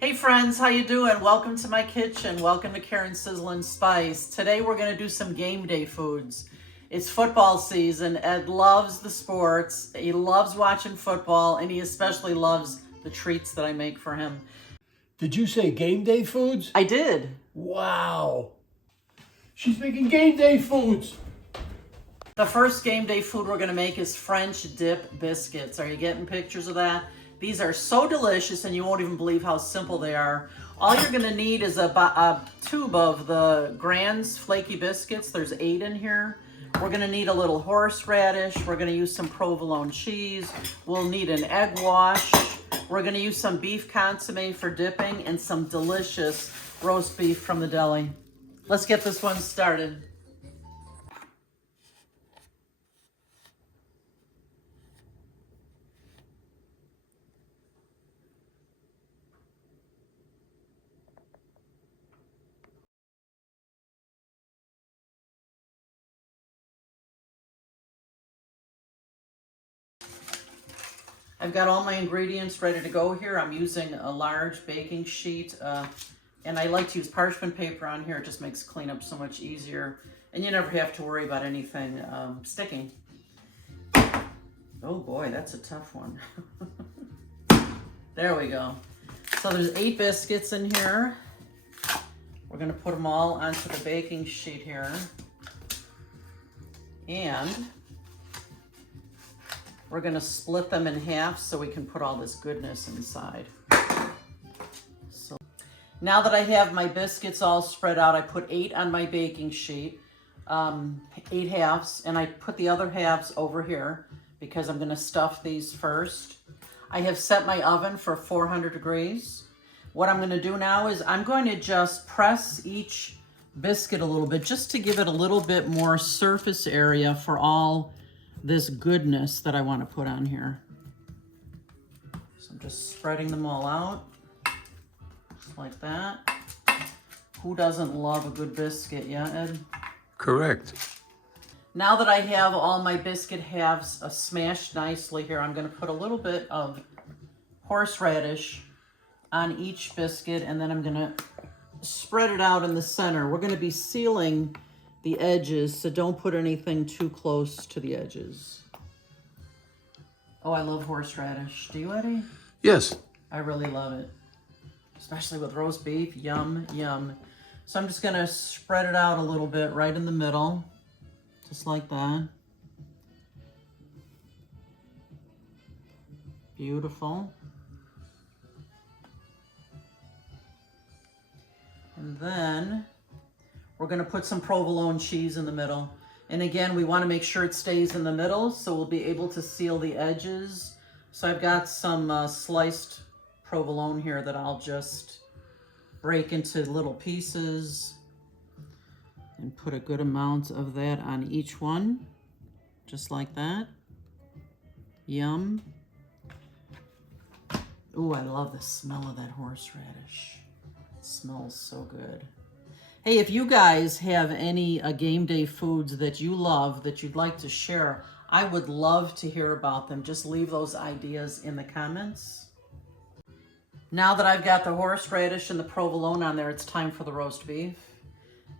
Hey friends, how you doing? Welcome to my kitchen. Welcome to Karen's Sizzling Spice. Today we're going to do some game day foods. It's football season. Ed loves the sports. He loves watching football, and he especially loves the treats that I make for him. Did you say game day foods? I did. Wow. She's making game day foods. The first game day food we're going to make is French dip biscuits. Are you getting pictures of that? These are so delicious, and you won't even believe how simple they are. All you're going to need is a tube of the Grand's flaky biscuits. There's 8 in here. We're going to need a little horseradish. We're going to use some provolone cheese. We'll need an egg wash. We're going to use some beef consomme for dipping and some delicious roast beef from the deli. Let's get this one started. I've got all my ingredients ready to go here. I'm using a large baking sheet, and I like to use parchment paper on here. It just makes cleanup so much easier, and you never have to worry about anything sticking. Oh boy, that's a tough one. There we go. So there's 8 biscuits in here. We're gonna put them all onto the baking sheet here. And we're gonna split them in half so we can put all this goodness inside. So now that I have my biscuits all spread out, I put 8 on my baking sheet, 8 halves, and I put the other halves over here because I'm gonna stuff these first. I have set my oven for 400 degrees. What I'm gonna do now is I'm going to just press each biscuit a little bit just to give it a little bit more surface area for all this goodness that I want to put on here. So I'm just spreading them all out, just like that. Who doesn't love a good biscuit, yeah, Ed? Correct. Now that I have all my biscuit halves smashed nicely here, I'm going to put a little bit of horseradish on each biscuit, and then I'm going to spread it out in the center. We're going to be sealing the edges, so don't put anything too close to the edges. Oh, I love horseradish. Do you, Eddie? Yes. I really love it, especially with roast beef. Yum, yum. So I'm just gonna spread it out a little bit right in the middle, just like that. Beautiful. And then we're going to put some provolone cheese in the middle. And again, we want to make sure it stays in the middle so we'll be able to seal the edges. So I've got some sliced provolone here that I'll just break into little pieces and put a good amount of that on each one, just like that. Yum. Ooh, I love the smell of that horseradish. It smells so good. Hey, if you guys have any game day foods that you love that you'd like to share, I would love to hear about them. Just leave those ideas in the comments. Now that I've got the horseradish and the provolone on there, it's time for the roast beef.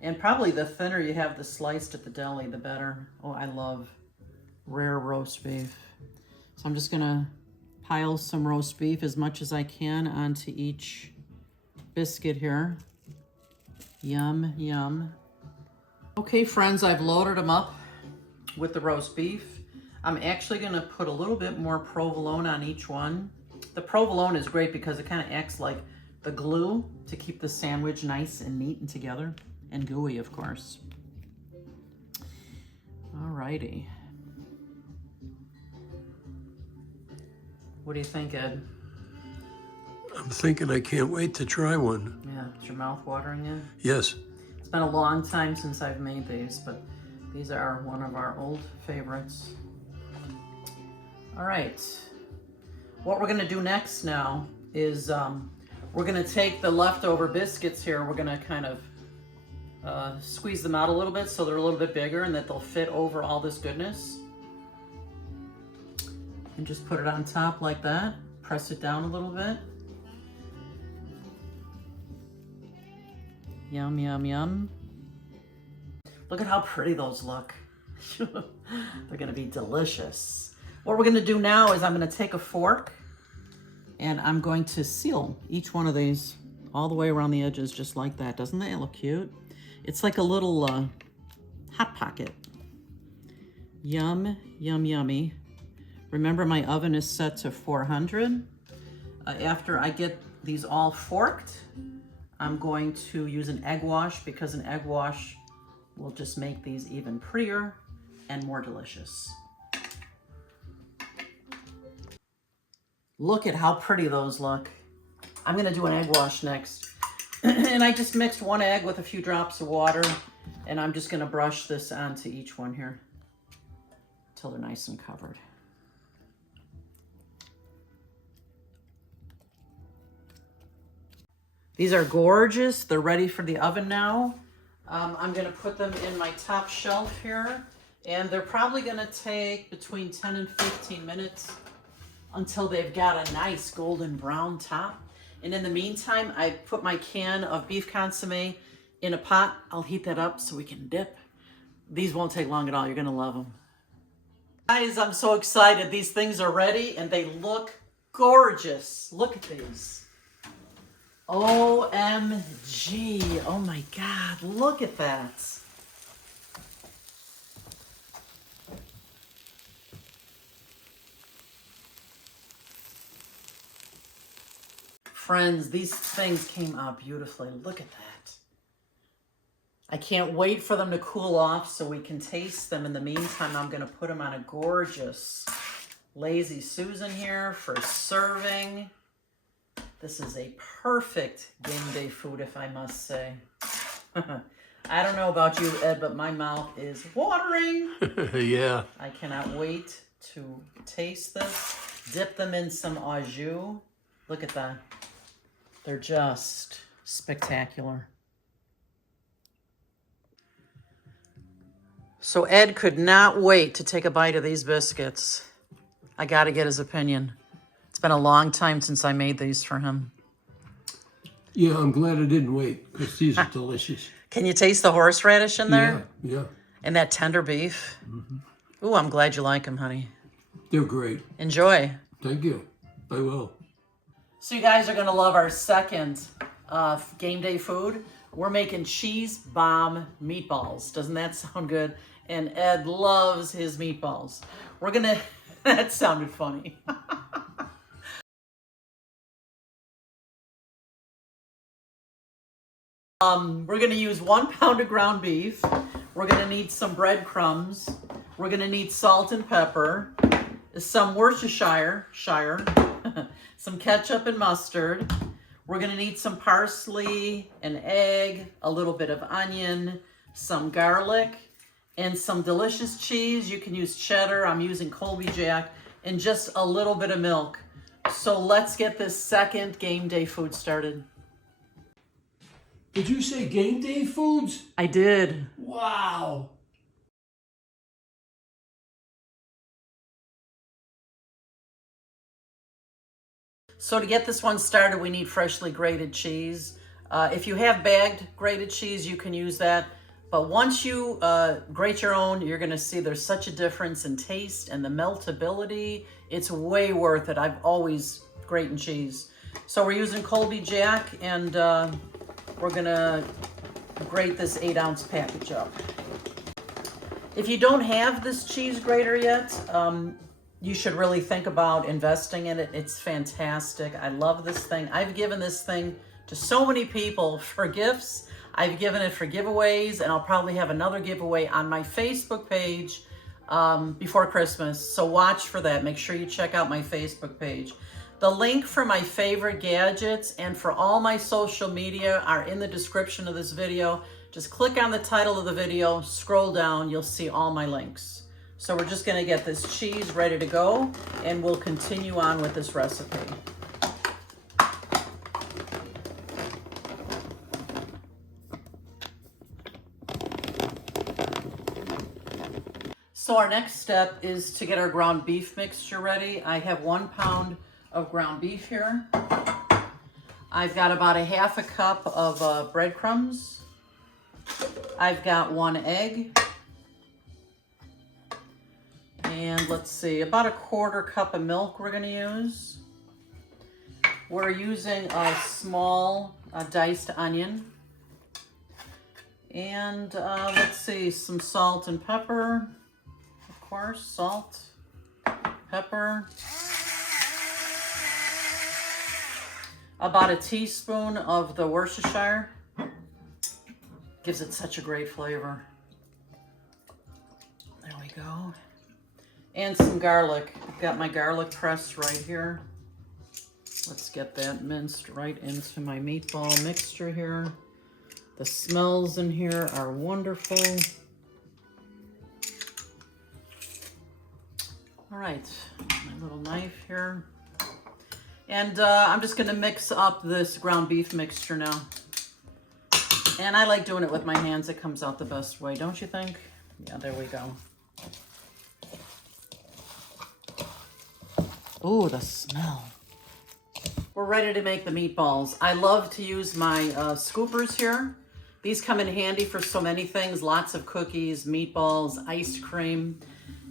And probably the thinner you have the sliced at the deli, the better. Oh, I love rare roast beef. So I'm just gonna pile some roast beef as much as I can onto each biscuit here. Yum, yum. Okay, friends, I've loaded them up with the roast beef. I'm actually gonna put a little bit more provolone on each one. The provolone is great because it kind of acts like the glue to keep the sandwich nice and neat and together, and gooey, of course. Alrighty. What do you think, Ed? I'm thinking I can't wait to try one. Yeah, is your mouth watering yet? Yes. It's been a long time since I've made these, but these are one of our old favorites. All right. What we're gonna do next now is we're gonna take the leftover biscuits here. We're gonna kind of squeeze them out a little bit so they're a little bit bigger and that they'll fit over all this goodness. And just put it on top like that. Press it down a little bit. Yum, yum, yum. Look at how pretty those look. They're gonna be delicious. What we're gonna do now is I'm gonna take a fork and I'm going to seal each one of these all the way around the edges just like that. Doesn't that look cute? It's like a little Hot Pocket. Yum, yum, yummy. Remember, my oven is set to 400. After I get these all forked, I'm going to use an egg wash because an egg wash will just make these even prettier and more delicious. Look at how pretty those look. I'm gonna do an egg wash next. And I just mixed one egg with a few drops of water, and I'm just gonna brush this onto each one here until they're nice and covered. These are gorgeous. They're ready for the oven now. I'm gonna put them in my top shelf here, and they're probably gonna take between 10 and 15 minutes until they've got a nice golden brown top. And in the meantime, I put my can of beef consomme in a pot. I'll heat that up so we can dip. These won't take long at all. You're gonna love them. Guys, I'm so excited. These things are ready and they look gorgeous. Look at these. OMG. Oh my God, look at that. Friends, these things came out beautifully. Look at that. I can't wait for them to cool off so we can taste them. In the meantime, I'm gonna put them on a gorgeous Lazy Susan here for serving. This is a perfect game day food, if I must say. I don't know about you, Ed, but my mouth is watering. Yeah. I cannot wait to taste this. Dip them in some au jus. Look at that. They're just spectacular. So Ed could not wait to take a bite of these biscuits. I gotta get his opinion. It's been a long time since I made these for him. Yeah, I'm glad I didn't wait because these are delicious. Can you taste the horseradish in there? Yeah. And that tender beef? Mm-hmm. Ooh, I'm glad you like them, honey. They're great. Enjoy. Thank you. I will. So you guys are gonna love our second game day food. We're making cheese bomb meatballs. Doesn't that sound good? And Ed loves his meatballs. We're gonna, that sounded funny. We're gonna use 1 pound of ground beef. We're gonna need some breadcrumbs. We're gonna need salt and pepper, some Worcestershire, some ketchup and mustard. We're gonna need some parsley, an egg, a little bit of onion, some garlic, and some delicious cheese. You can use cheddar. I'm using Colby Jack, and just a little bit of milk. So let's get this second game day food started. Did you say game day foods? I did. Wow. So to get this one started, we need freshly grated cheese. If you have bagged grated cheese, you can use that. But once you grate your own, you're gonna see there's such a difference in taste and the meltability. It's way worth it. I've always grated cheese. So we're using Colby Jack, and we're gonna grate this 8-ounce package up. If you don't have this cheese grater yet, you should really think about investing in it. It's fantastic. I love this thing. I've given this thing to so many people for gifts. I've given it for giveaways, and I'll probably have another giveaway on my Facebook page before Christmas. So watch for that. Make sure you check out my Facebook page. The link for my favorite gadgets and for all my social media are in the description of this video. Just click on the title of the video, scroll down, you'll see all my links. So we're just gonna get this cheese ready to go, and we'll continue on with this recipe. So our next step is to get our ground beef mixture ready. I have 1 pound of ground beef here. I've got about a half a cup of breadcrumbs. I've got 1 egg. And let's see, about a 1/4 cup of milk we're gonna use. We're using a small diced onion. And let's see, some salt and pepper. Of course, salt, pepper. About a teaspoon of the Worcestershire. Gives it such a great flavor. There we go. And some garlic. I've got my garlic press right here. Let's get that minced right into my meatball mixture here. The smells in here are wonderful. All right, my little knife here. And I'm just gonna mix up this ground beef mixture now. And I like doing it with my hands. It comes out the best way, don't you think? Yeah, there we go. Ooh, the smell. We're ready to make the meatballs. I love to use my scoopers here. These come in handy for so many things. Lots of cookies, meatballs, ice cream.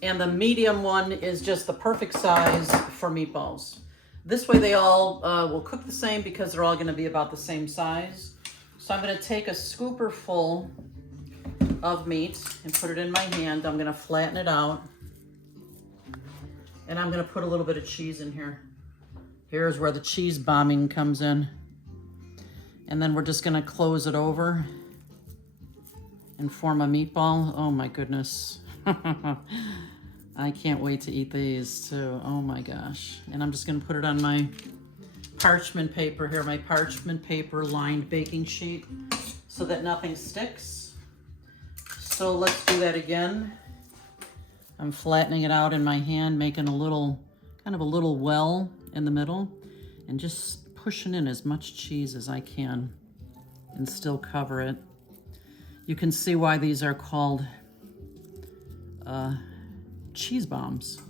And the medium one is just the perfect size for meatballs. This way they all will cook the same because they're all gonna be about the same size. So I'm gonna take a scooper full of meat and put it in my hand. I'm gonna flatten it out. And I'm gonna put a little bit of cheese in here. Here's where the cheese bombing comes in. And then we're just gonna close it over and form a meatball. Oh my goodness. I can't wait to eat these too. Oh my gosh. And I'm just gonna put it on my parchment paper here, my parchment paper lined baking sheet so that nothing sticks. So let's do that again. I'm flattening it out in my hand, making a little, kind of a little well in the middle, and just pushing in as much cheese as I can and still cover it. You can see why these are called cheese bombs.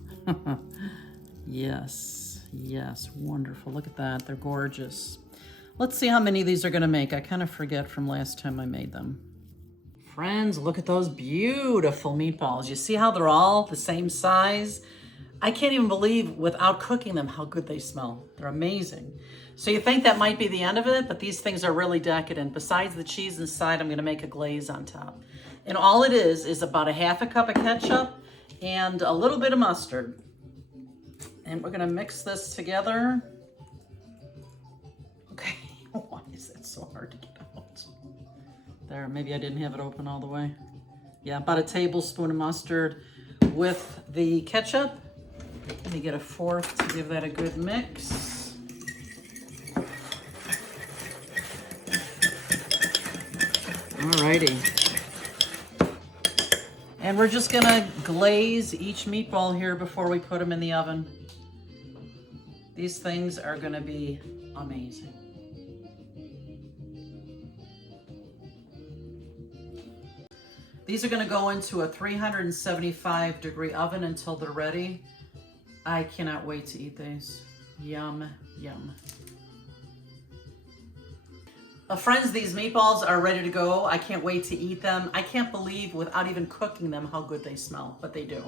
Yes, yes, wonderful. Look at that, they're gorgeous. Let's see how many of these are gonna make. I kind of forget from last time I made them. Friends, look at those beautiful meatballs. You see how they're all the same size? I can't even believe without cooking them how good they smell. They're amazing. So you think that might be the end of it, but these things are really decadent. Besides the cheese inside, I'm gonna make a glaze on top. And all it is about a half a cup of ketchup and a little bit of mustard. And we're gonna mix this together. Okay, why is that so hard to get out? There, maybe I didn't have it open all the way. Yeah, about a tablespoon of mustard with the ketchup. Let me get a fork to give that a good mix. Alrighty. And we're just gonna glaze each meatball here before we put them in the oven. These things are gonna be amazing. These are gonna go into a 375-degree oven until they're ready. I cannot wait to eat these. Yum, yum. Friends, these meatballs are ready to go. I can't wait to eat them. I can't believe without even cooking them how good they smell, but they do.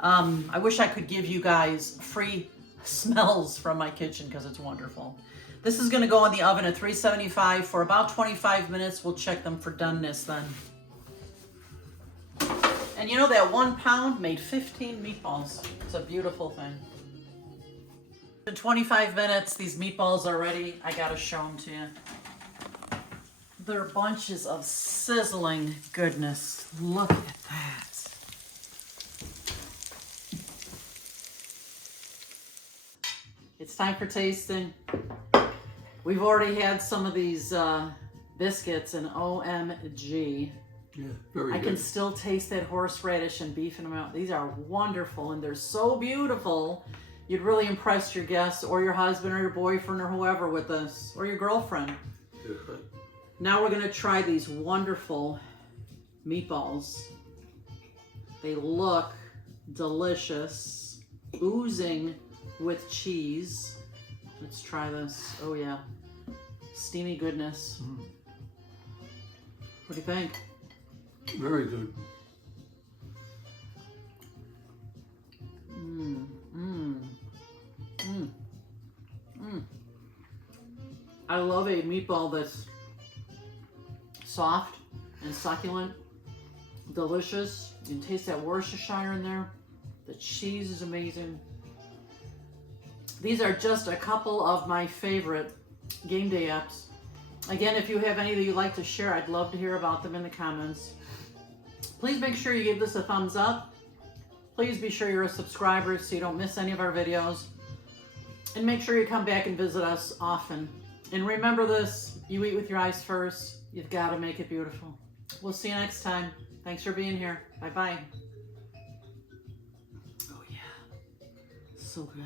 I wish I could give you guys free smells from my kitchen because it's wonderful. This is gonna go in the oven at 375 for about 25 minutes. We'll check them for doneness then. And you know that 1 pound made 15 meatballs. It's a beautiful thing. In 25 minutes, these meatballs are ready. I gotta show them to you. They're bunches of sizzling goodness. Look at that. It's time for tasting. We've already had some of these biscuits and OMG. Yeah, very I good. can still taste that horseradish and beef in them out. These are wonderful and they're so beautiful. You'd really impress your guests or your husband or your boyfriend or whoever with this, or your girlfriend. Yeah. Now we're gonna try these wonderful meatballs. They look delicious, oozing with cheese. Let's try this. Oh yeah. steamy goodness. What do you think? Very good. I love a meatball that's soft and succulent, delicious. You can taste that Worcestershire in there. The cheese is amazing. These are just a couple of my favorite game day apps. Again, if you have any that you'd like to share, I'd love to hear about them in the comments. Please make sure you give this a thumbs up. Please be sure you're a subscriber so you don't miss any of our videos. And make sure you come back and visit us often. And remember this, you eat with your eyes first. You've got to make it beautiful. We'll see you next time. Thanks for being here. Bye-bye. Oh yeah, so good.